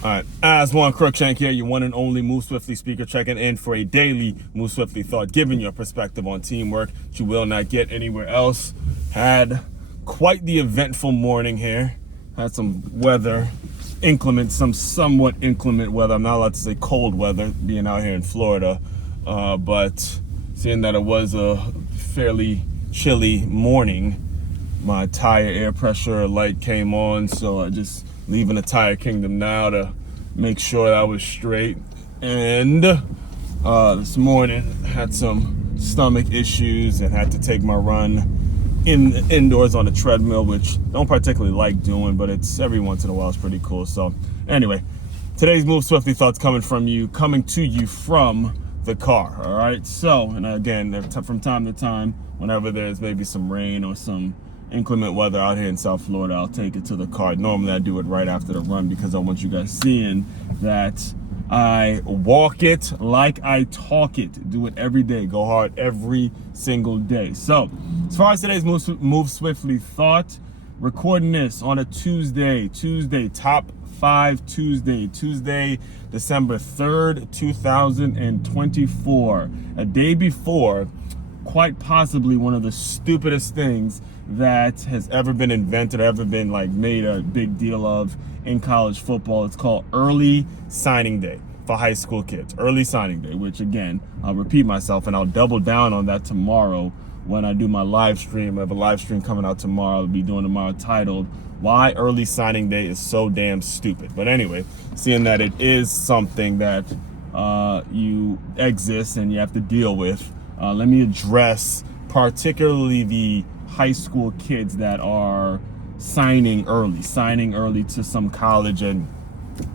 All right, as one Crookshank here, your one and only Move Swiftly speaker, checking in for a daily Move Swiftly thought, giving your perspective on teamwork that you will not get anywhere else. Had quite the eventful morning here. Had some weather, some somewhat inclement weather. I'm not allowed to say cold weather, being out here in Florida, but seeing that it was a fairly chilly morning, my tire air pressure light came on, so I just leaving the tire kingdom now to make sure that I was straight. And this morning had some stomach issues and had to take my run indoors on the treadmill, which I don't particularly like doing, but it's every once in a while it's pretty cool. So anyway, today's Move Swiftly thoughts coming to you from the car. All right, so, and again, from time to time, whenever there's maybe some rain or some inclement weather out here in South Florida, I'll take it to the car. Normally I do it right after the run because I want you guys seeing that I walk it like I talk it. Do it every day. Go hard every single day. So as far as today's Move Swiftly thought, recording this on a Tuesday, top 5 Tuesday, December 3rd, 2024, a day before quite possibly one of the stupidest things that has ever been invented, ever been made a big deal of in college football. It's called early signing day for high school kids. Early signing day, which again, I'll repeat myself and I'll double down on that tomorrow when I do my live stream. I have a live stream coming out tomorrow. I'll be doing tomorrow titled "Why Early Signing Day is So Damn Stupid." But anyway, seeing that it is something that you exist and you have to deal with, let me address particularly the high school kids that are signing early to some college. And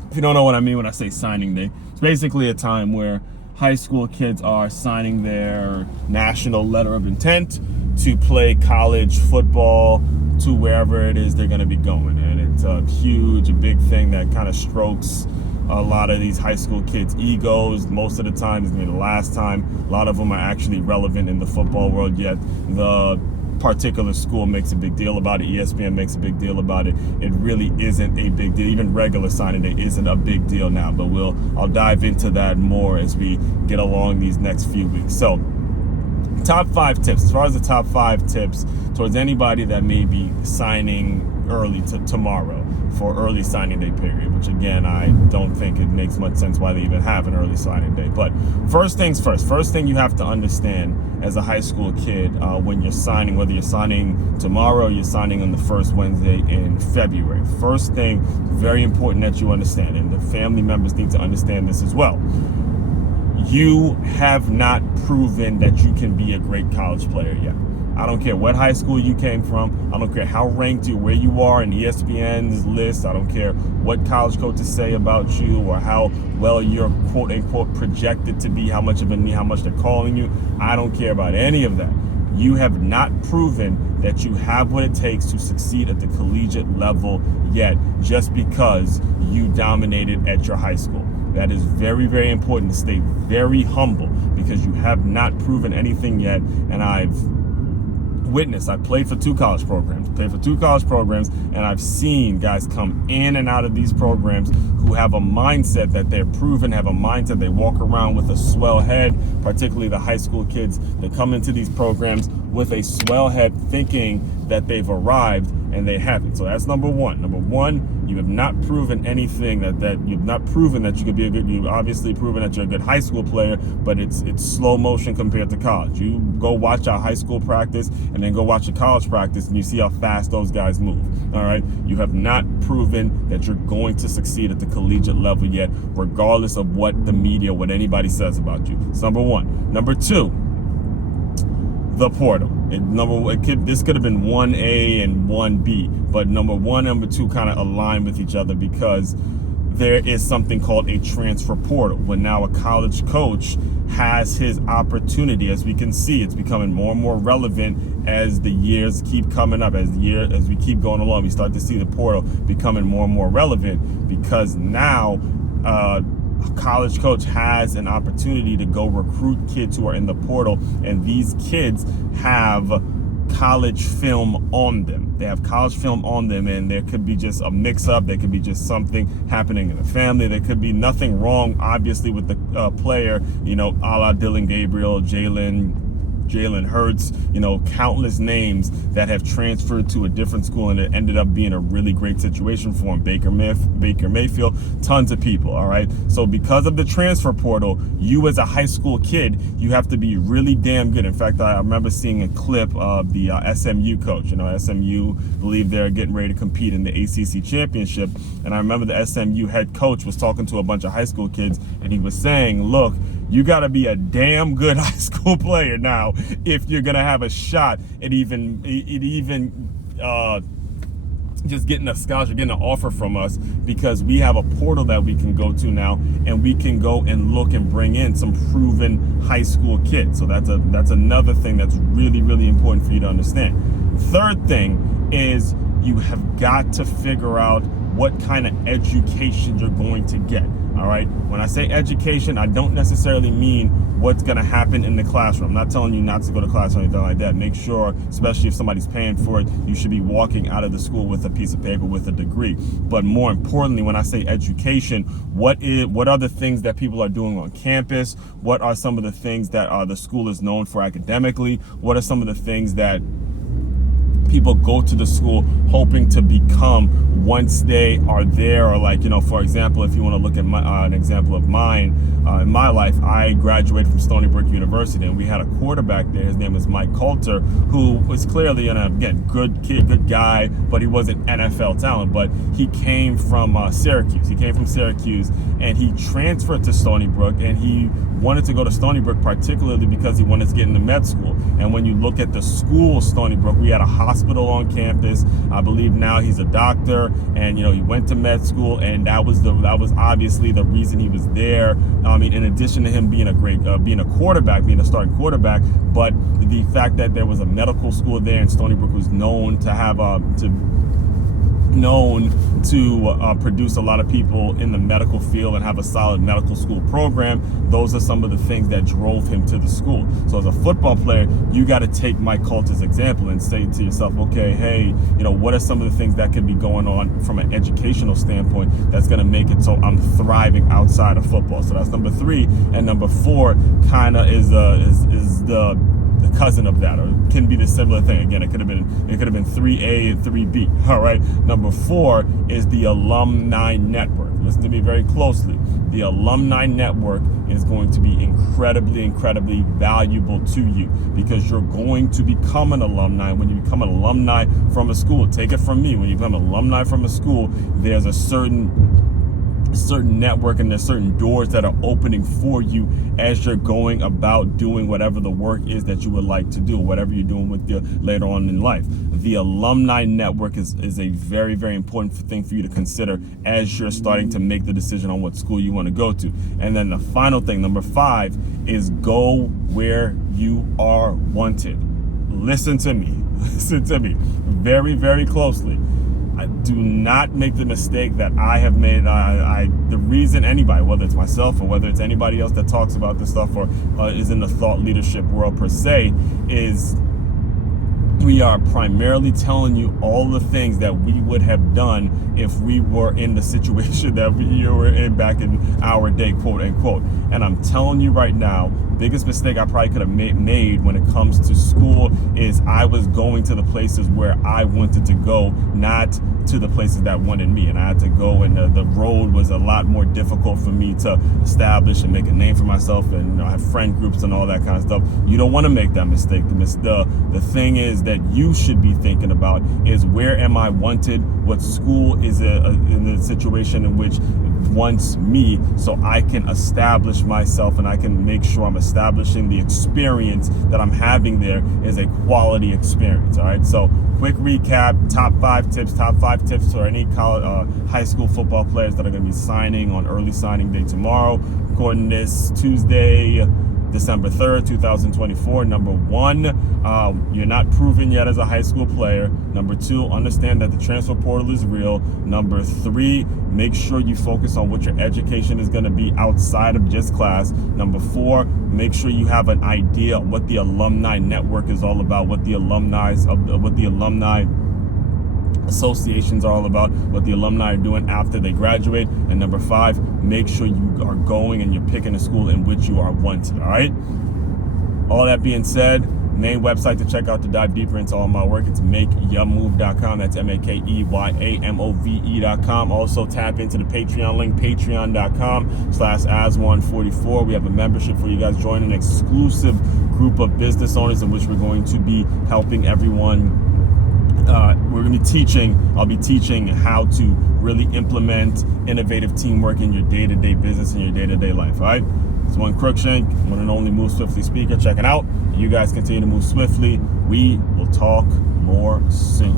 if you don't know what I mean when I say signing day, it's basically a time where high school kids are signing their national letter of intent to play college football to wherever it is they're going to be going. And it's a big thing that kind of strokes a lot of these high school kids' egos. Most of the time, it's going to be the last time. A lot of them are actually relevant in the football world, yet the particular school makes a big deal about it. ESPN makes a big deal about it. It really isn't a big deal. Even regular signing day isn't a big deal now, but I'll dive into that more as we get along these next few weeks. So, top 5 tips. As far as the top 5 tips towards anybody that may be signing early tomorrow for early signing day period, which again, I don't think it makes much sense why they even have an early signing day. But first things first, first thing you have to understand as a high school kid, when you're signing, whether you're signing tomorrow or you're signing on the first Wednesday in February, first thing, very important that you understand, and the family members need to understand this as well. You have not proven that you can be a great college player yet. I don't care what high school you came from. I don't care how ranked you, where you are in ESPN's list. I don't care what college coaches say about you or how well you're quote unquote projected to be, how much they're calling you. I don't care about any of that. You have not proven that you have what it takes to succeed at the collegiate level yet, just because you dominated at your high school. That is very, very important to stay very humble, because you have not proven anything yet. And I played for 2 college programs, and I've seen guys come in and out of these programs who have a mindset that they're proven, have a mindset, they walk around with a swell head, particularly the high school kids that come into these programs with a swell head thinking that they've arrived, and they haven't. So that's number one. Number one, you have not proven anything that you've not proven that you could be you've obviously proven that you're a good high school player, but it's slow motion compared to college. You go watch our high school practice and then go watch a college practice and you see how fast those guys move. All right. You have not proven that you're going to succeed at the collegiate level yet, regardless of what the media, what anybody says about you. It's number one. Number two, the portal. This could have been 1A and 1B, but number 1 and number 2 kind of align with each other, because there is something called a transfer portal. When now a college coach has his opportunity, as we can see, it's becoming more and more relevant as the years keep coming up, as we keep going along. We start to see the portal becoming more and more relevant, because now a college coach has an opportunity to go recruit kids who are in the portal, and these kids have college film on them. They have college film on them, and there could be just a mix-up. There could be just something happening in the family. There could be nothing wrong, obviously, with the player, a la Dylan Gabriel, Jalen Hurts, countless names that have transferred to a different school, and it ended up being a really great situation for him. Baker Mayfield, tons of people, all right? So because of the transfer portal, you as a high school kid, you have to be really damn good. In fact, I remember seeing a clip of the SMU coach. SMU believe they're getting ready to compete in the ACC championship, and I remember the SMU head coach was talking to a bunch of high school kids, and he was saying, look, you got to be a damn good high school player now if you're going to have a shot at even just getting a scholarship, getting an offer from us, because we have a portal that we can go to now, and we can go and look and bring in some proven high school kids. So that's another thing that's really, really important for you to understand. Third thing is you have got to figure out what kind of education you're going to get. All right. When I say education, I don't necessarily mean what's going to happen in the classroom. I'm not telling you not to go to class or anything like that. Make sure, especially if somebody's paying for it, you should be walking out of the school with a piece of paper with a degree. But more importantly, when I say education, what are the things that people are doing on campus? What are some of the things that the school is known for academically? What are some of the things that people go to the school hoping to become once they are there? Or for example, if you want to look at an example of mine, in my life, I graduated from Stony Brook University, and we had a quarterback there. His name was Mike Coulter, who was clearly good kid, good guy, but he wasn't NFL talent. But he came from Syracuse. And he transferred to Stony Brook, and he wanted to go to Stony Brook particularly because he wanted to get into med school. And when you look at the school, Stony Brook, we had a hospital on campus. I believe now he's a doctor, and he went to med school, and that was obviously the reason he was there. In addition to him being being a starting quarterback, but the fact that there was a medical school there, and Stony Brook was known to have produce a lot of people in the medical field and have a solid medical school program. Those are some of the things that drove him to the school. So as a football player, you got to take Mike Coulter's example and say to yourself, okay, hey, what are some of the things that could be going on from an educational standpoint that's going to make it so I'm thriving outside of football? So that's number 3. And number 4 kind of is the cousin of that, or can be the similar thing. Again, it could have been 3A and 3B. All right. Number 4 is the alumni network. Listen to me very closely. The alumni network is going to be incredibly, incredibly valuable to you, because you're going to become an alumni. When you become an alumni from a school, take it from me, when you become an alumni from a school, there's a certain network, and there's certain doors that are opening for you as you're going about doing whatever the work is that you would like to do, whatever you're doing with later on in life. The alumni network is a very, very important thing for you to consider as you're starting to make the decision on what school you want to go to. And then the final thing, number 5, is go where you are wanted. Listen to me very, very closely. Do not make the mistake that I have made. The reason anybody, whether it's myself or whether it's anybody else that talks about this stuff or is in the thought leadership world per se, is we are primarily telling you all the things that we would have done if we were in the situation that you were in back in our day, quote unquote. And I'm telling you right now, biggest mistake I probably could have made when it comes to school is I was going to the places where I wanted to go, not to the places that wanted me. And I had to go, and the road was a lot more difficult for me to establish and make a name for myself, and I have friend groups and all that kind of stuff. You don't want to make that mistake. The thing is that you should be thinking about is, where am I wanted? What school is in the situation in which wants me, so I can establish myself, and I can make sure I'm establishing the experience that I'm having there is a quality experience. All right, so quick recap, top 5 tips for any high school football players that are going to be signing on early signing day tomorrow. Recording this Tuesday, December 3rd, 2024. Number one, you're not proven yet as a high school player. Number two, understand that the transfer portal is real. Number three, make sure you focus on what your education is going to be outside of just class. Number four, make sure you have an idea of what the alumni network is all about, what the alumni associations are all about, what the alumni are doing after they graduate. And number five, make sure you are going and you're picking a school in which you are wanted. All right. All that being said, main website to check out to dive deeper into all my work, it's makeyourmove.com. That's makeyourmove.com. Also tap into the Patreon link, patreon.com/as144. We have a membership for you guys. Join an exclusive group of business owners in which we're going to be helping everyone. I'll be teaching how to really implement innovative teamwork in your day-to-day business and your day-to-day life. All right. It's one Crookshank, one and only Move Swiftly speaker. Check it out. You guys continue to move swiftly. We will talk more soon.